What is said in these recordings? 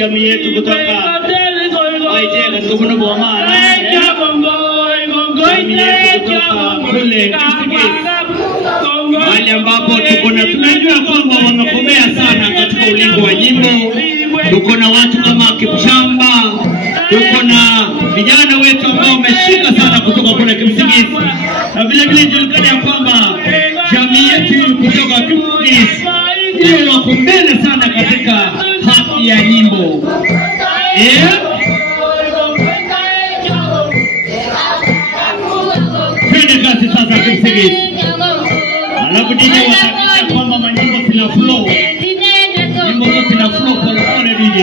jamii yetu kutoka Waitega tukuno boma jamii yetu kutoka kule Kipsigis, mahali ambapo tunajua kwamba wamekobea sana katika ulingo wa nyimbo. Tuko na watu kama Kipchamba, tuko na vijana wetu ambao wameshika sana kutoka kule Kipsigis, na vile vile julikana ya kwamba jamii yetu kutoka Kipsigis ndio wako mbele sana katika haki ya nyimbo. Twende kasi sasa Kipsigis. Alafu DJ watahakikisha kwamba manyimbo zina flow. Nyimbo zote zina flow pole pole DJ.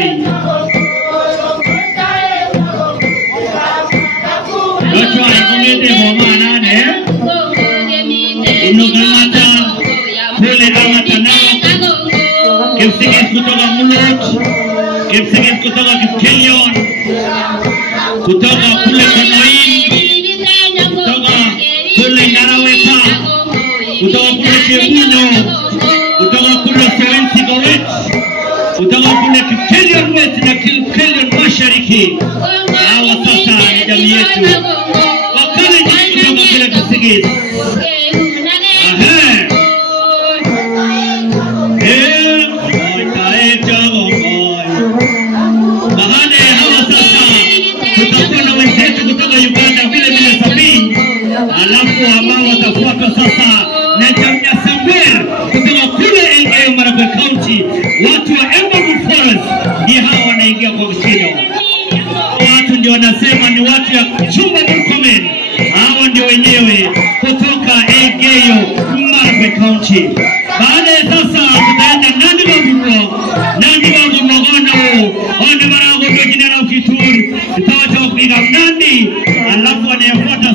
Wachwa ikongete boma nane. Unogamata kule amata nao. Kipsigis kutoka Mulot, Kipsigis kutoka Kipkelion, kutoka kule Konoin, kutoka kule Ngaraweka, kutoka kule Chebuno, kutoka kule Sewensi Goret, kutoka kule Kipkelion West na Kipkelion Mashariki. Hawa sasa ni jamii yetu wakale kutoka kule Kipsigis. Alafu ambao watafuata sasa na jamii Samber kutoka kule Elgeyo Marakwet County, watu wa Elmwood Forest ndio hawa wanaingia kwa kishindo. Watu ndio wanasema ni watu ya Chumba Murkomen, hawa ndio wenyewe kutoka Elgeyo Marakwet County. Baada ya sasa tutaenda Nandi Magono, Onde Marago General Kituru, tutawacha kupiga Nandi, alafu anayefuata